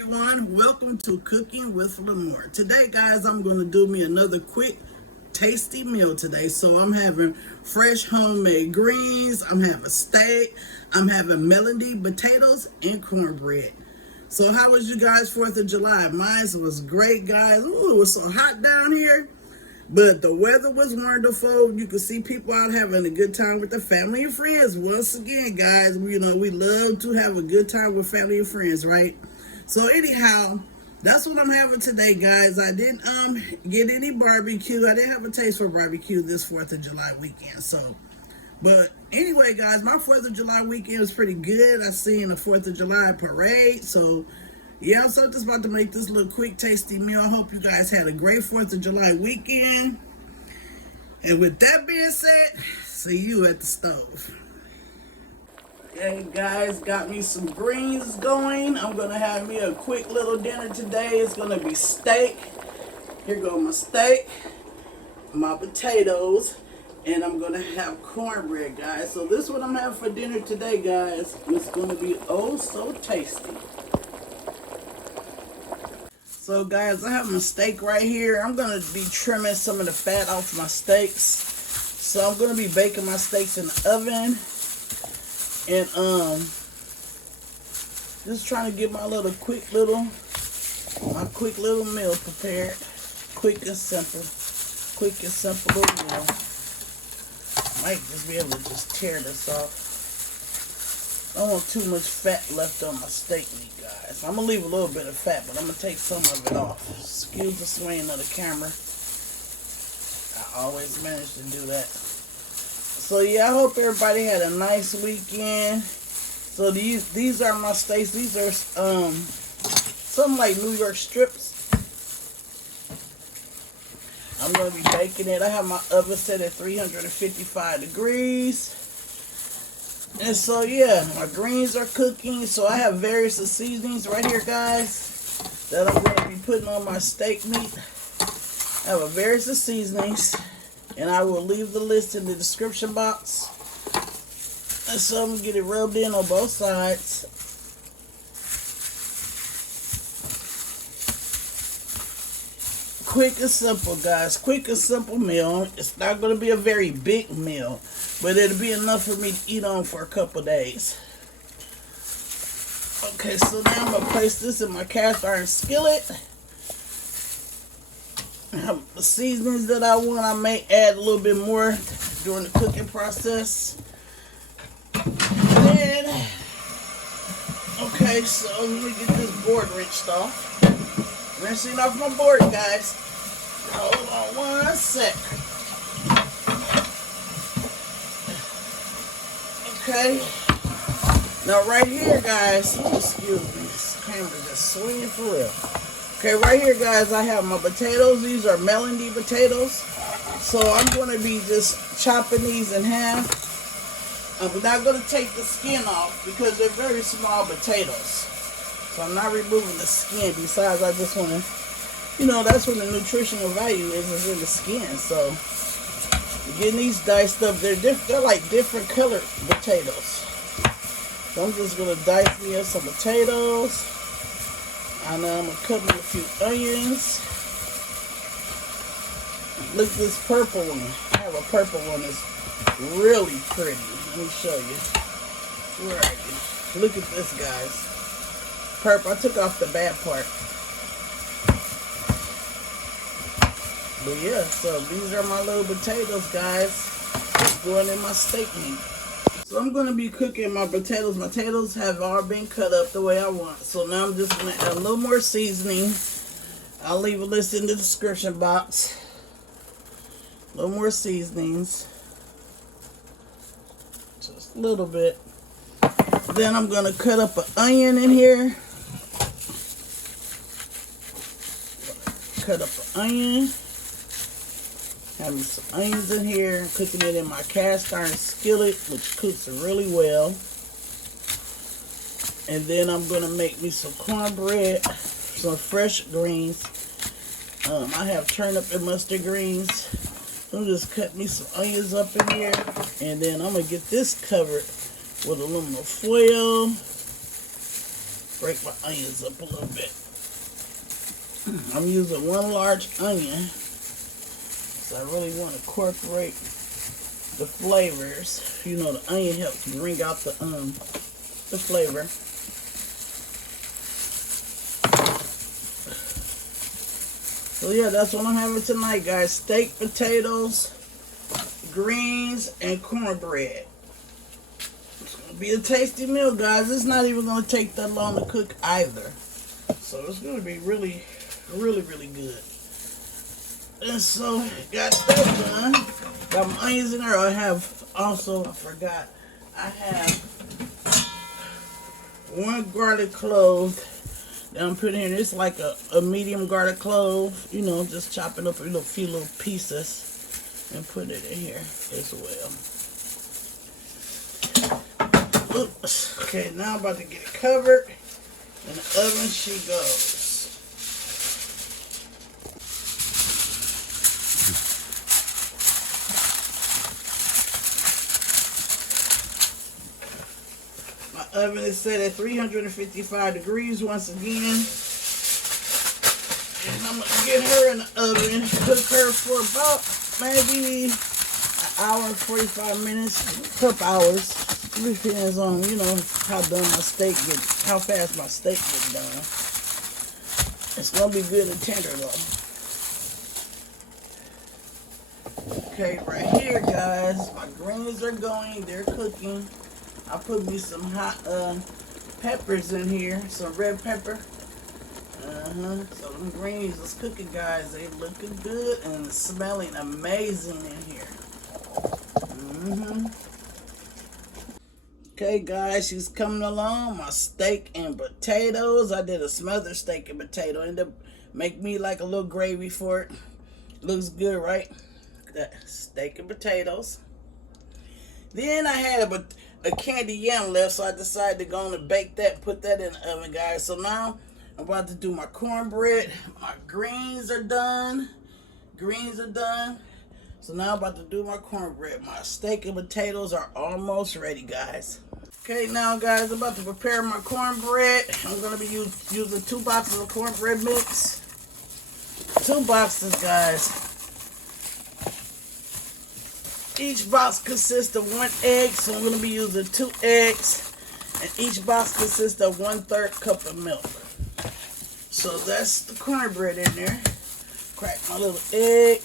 Everyone, welcome to Cooking with Lamore. Today, guys, I'm going to do me another quick, tasty meal today. So I'm having fresh homemade greens, I'm having steak, I'm having melody potatoes, and cornbread. So how was you guys 4th of July? Mine was great, guys. Ooh, it was so hot down here. But the weather was wonderful. You could see people out having a good time with their family and friends. Once again, guys, we love to have a good time with family and friends, right? So anyhow, that's what I'm having today, guys. I didn't get any barbecue. I didn't have a taste for barbecue this 4th of July weekend. But anyway, guys, my 4th of July weekend was pretty good. I seen the 4th of July parade. So yeah, so I'm just about to make this little quick tasty meal. I hope you guys had a great 4th of July weekend. And with that being said, see you at the stove. Okay, guys, got me some greens going. I'm going to have me a quick little dinner today. It's going to be steak. Here go my steak, my potatoes, and I'm going to have cornbread, guys. So this is what I'm having for dinner today, guys. It's going to be oh so tasty. So guys, I have my steak right here. I'm going to be trimming some of the fat off my steaks. So I'm going to be baking my steaks in the oven. And just trying to get my quick little meal prepared. Quick and simple little meal. Might just be able to just tear this off. I don't want too much fat left on my steak meat, guys. I'm going to leave a little bit of fat, but I'm going to take some of it off. Excuse the swing of the camera. I always manage to do that. So yeah, I hope everybody had a nice weekend. So these are my steaks. These are something like New York strips. I'm going to be baking it. I have my oven set at 355 degrees. And so yeah, my greens are cooking. So I have various seasonings right here, guys, that I'm going to be putting on my steak meat. I have a various seasonings, and I will leave the list in the description box. And so I'm going to get it rubbed in on both sides. Quick and simple, guys. Quick and simple meal. It's not going to be a very big meal, but it'll be enough for me to eat on for a couple days. Okay, so now I'm going to place this in my cast iron skillet. The seasonings that I want, I may add a little bit more during the cooking process. And, okay, so let me get this board rinsed off. Rinsing off my board, guys. Hold on 1 sec. Okay. Now right here, guys, excuse me, this camera just swinging for real. Okay, right here, guys, I have my potatoes. These are melody potatoes. So I'm going to be just chopping these in half. I'm not going to take the skin off because they're very small potatoes. So I'm not removing the skin. Besides, I just want to, that's where the nutritional value is in the skin. So getting these diced up, they're like different colored potatoes. So I'm just going to dice me up some potatoes. And I'm going to cut me a few onions. Look at this purple one. I have a purple one that's really pretty. Let me show you. Where are you? Look at this, guys. Purple. I took off the bad part. But yeah, so these are my little potatoes, guys. Going in my steak meat. So I'm going to be cooking my potatoes. My potatoes have all been cut up the way I want. So now I'm just going to add a little more seasoning. I'll leave a list in the description box. A little more seasonings. Just a little bit. Then I'm going to cut up an onion in here. Cut up an onion. Having some onions in here, cooking it in my cast iron skillet, which cooks really well. And then I'm going to make me some cornbread, some fresh greens. I have turnip and mustard greens. I'm just cutting me some onions up in here. And then I'm going to get this covered with aluminum foil. break my onions up a little bit. I'm using 1 large onion, so I really want to incorporate the flavors. You know, the onion helps bring out the flavor. So yeah, that's what I'm having tonight, guys. Steak, potatoes, greens, and cornbread. It's gonna be a tasty meal, guys. It's not even gonna take that long to cook either. So it's gonna be really, really, really good. And so got that done. Got my onions in there. I have also, I forgot, I have 1 garlic clove that I'm putting in. It's like a medium garlic clove, you know, just chop it up in a few little pieces and put it in here as well. Oops. Okay, now I'm about to get it covered. In the oven she goes. My oven is set at 355 degrees once again. And I'm going to get her in the oven, cook her for about maybe an hour and 45 minutes, a couple hours. Depends on, you know, how fast my steak gets done. It's going to be good and tender though. Okay, right here, guys, my greens are going, they're cooking. I put me some hot peppers in here, some red pepper. So them greens is cooking, guys. They looking good and smelling amazing in here. Okay, guys, she's coming along. My steak and potatoes. I did a smothered steak and potato. Ended up make me like a little gravy for it. Looks good, right? That steak and potatoes. Then I had a candy yam left, so I decided to go on and bake that, put that in the oven, guys. So now I'm about to do my cornbread. My greens are done. So now I'm about to do my cornbread. My steak and potatoes are almost ready, guys. Okay, now, guys, I'm about to prepare my cornbread. I'm going to be using 2 boxes of cornbread mix. 2 boxes, guys. Each box consists of 1 egg, so I'm going to be using 2 eggs. And each box consists of 1/3 cup of milk. So that's the cornbread in there. Crack my little egg.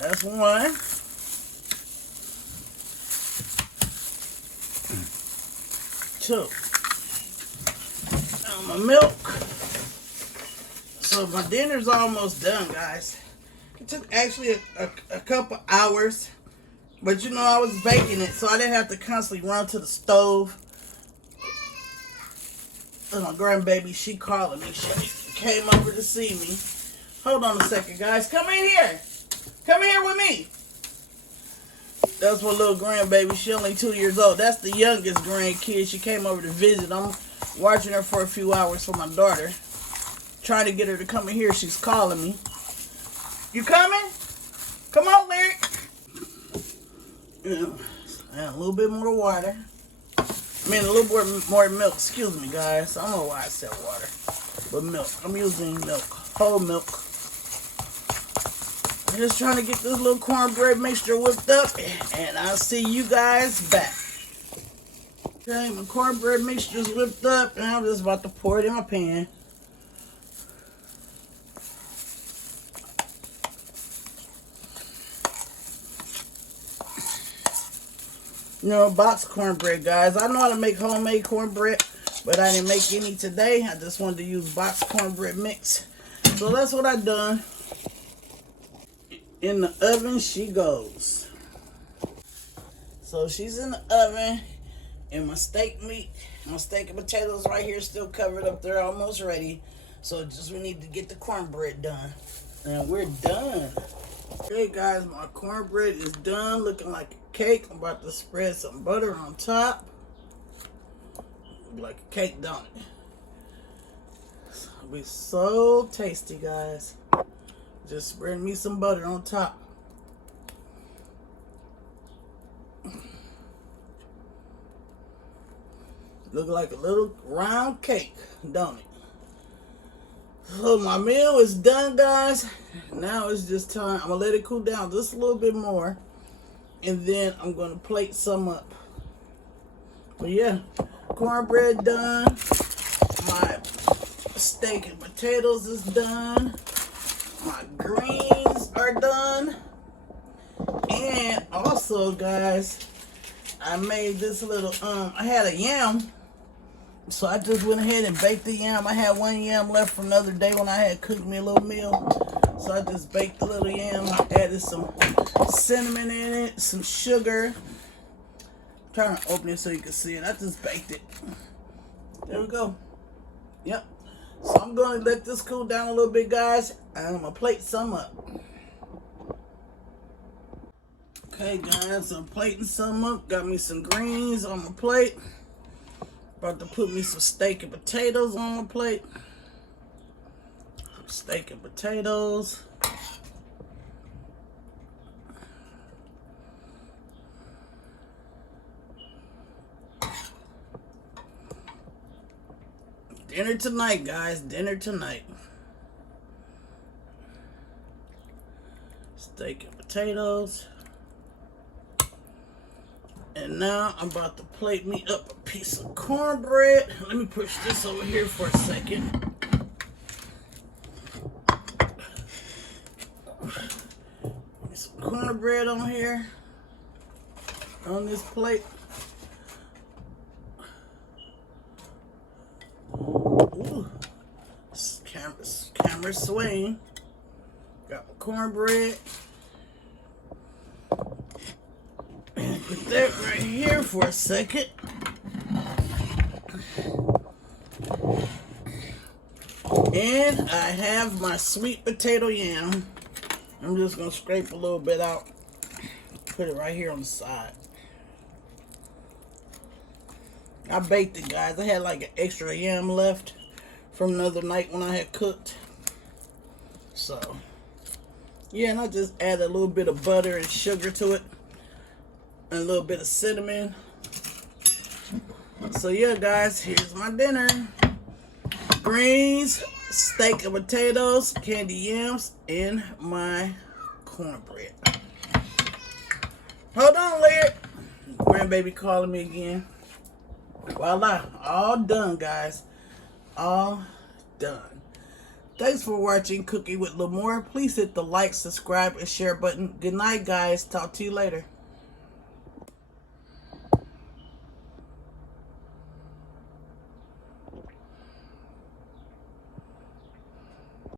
That's 1. 2. Now my milk. So my dinner's almost done, guys. It took actually a couple hours. But you know, I was baking it, so I didn't have to constantly run to the stove. And my grandbaby, she calling me. She came over to see me. Hold on a second, guys. Come in here. Come here with me. That's my little grandbaby. She only 2 years old. That's the youngest grandkid. She came over to visit. I'm watching her for a few hours for my daughter. Trying to get her to come in here. She's calling me. You coming? Come on, Lyric. And a little bit more water. I mean, a little bit more milk. Excuse me, guys. I don't know why I said water. But milk. I'm using milk. Whole milk. I'm just trying to get this little cornbread mixture whipped up. And I'll see you guys back. Okay, my cornbread mixture's whipped up. And I'm just about to pour it in my pan. You know, box cornbread, guys. I know how to make homemade cornbread, but I didn't make any today. I just wanted to use box cornbread mix. So that's what I done. In the oven she goes. So she's in the oven, and my steak and potatoes right here still covered up. They're almost ready. So just we need to get the cornbread done. And we're done. Okay, guys, my cornbread is done, looking like a cake. I'm about to spread some butter on top. Like a cake, don't it? It'll be so tasty, guys. Just spread me some butter on top. Looks Look like a little round cake, don't it? So my meal is done, guys. Now it's just time. I'm gonna let it cool down just a little bit more, and then I'm gonna plate some up. But yeah, cornbread done. My steak and potatoes is done. My greens are done. And also, guys, I made this little, I had a yam. So I just went ahead and baked the yam. I had one yam left from the other day when I had cooked me a little meal. So I just baked the little yam. I added some cinnamon in it, some sugar. I'm trying to open it so you can see it. I just baked it. There we go. Yep. So I'm going to let this cool down a little bit, guys. And I'm going to plate some up. Okay, guys, I'm plating some up. Got me some greens on my plate. About to put me some steak and potatoes on my plate. Steak and potatoes. Dinner tonight, guys. Dinner tonight. Steak and potatoes. And now I'm about to plate me up a piece of cornbread. Let me push this over here for a second. Get some cornbread on here, on this plate. Ooh, camera swaying. Got my cornbread. Put that right here for a second. And I have my sweet potato yam. I'm just going to scrape a little bit out. Put it right here on the side. I baked it, guys. I had like an extra yam left from another night when I had cooked. So, yeah, and I just added a little bit of butter and sugar to it. And a little bit of cinnamon. So yeah, guys, here's my dinner. Greens, steak and potatoes, candy yams, and my cornbread. Hold on, Laird. Grandbaby calling me again. Voila, all done, guys. All done. Thanks for watching Cooking with Lamore. Please hit the like, subscribe, and share button. Good night, guys. Talk to you later.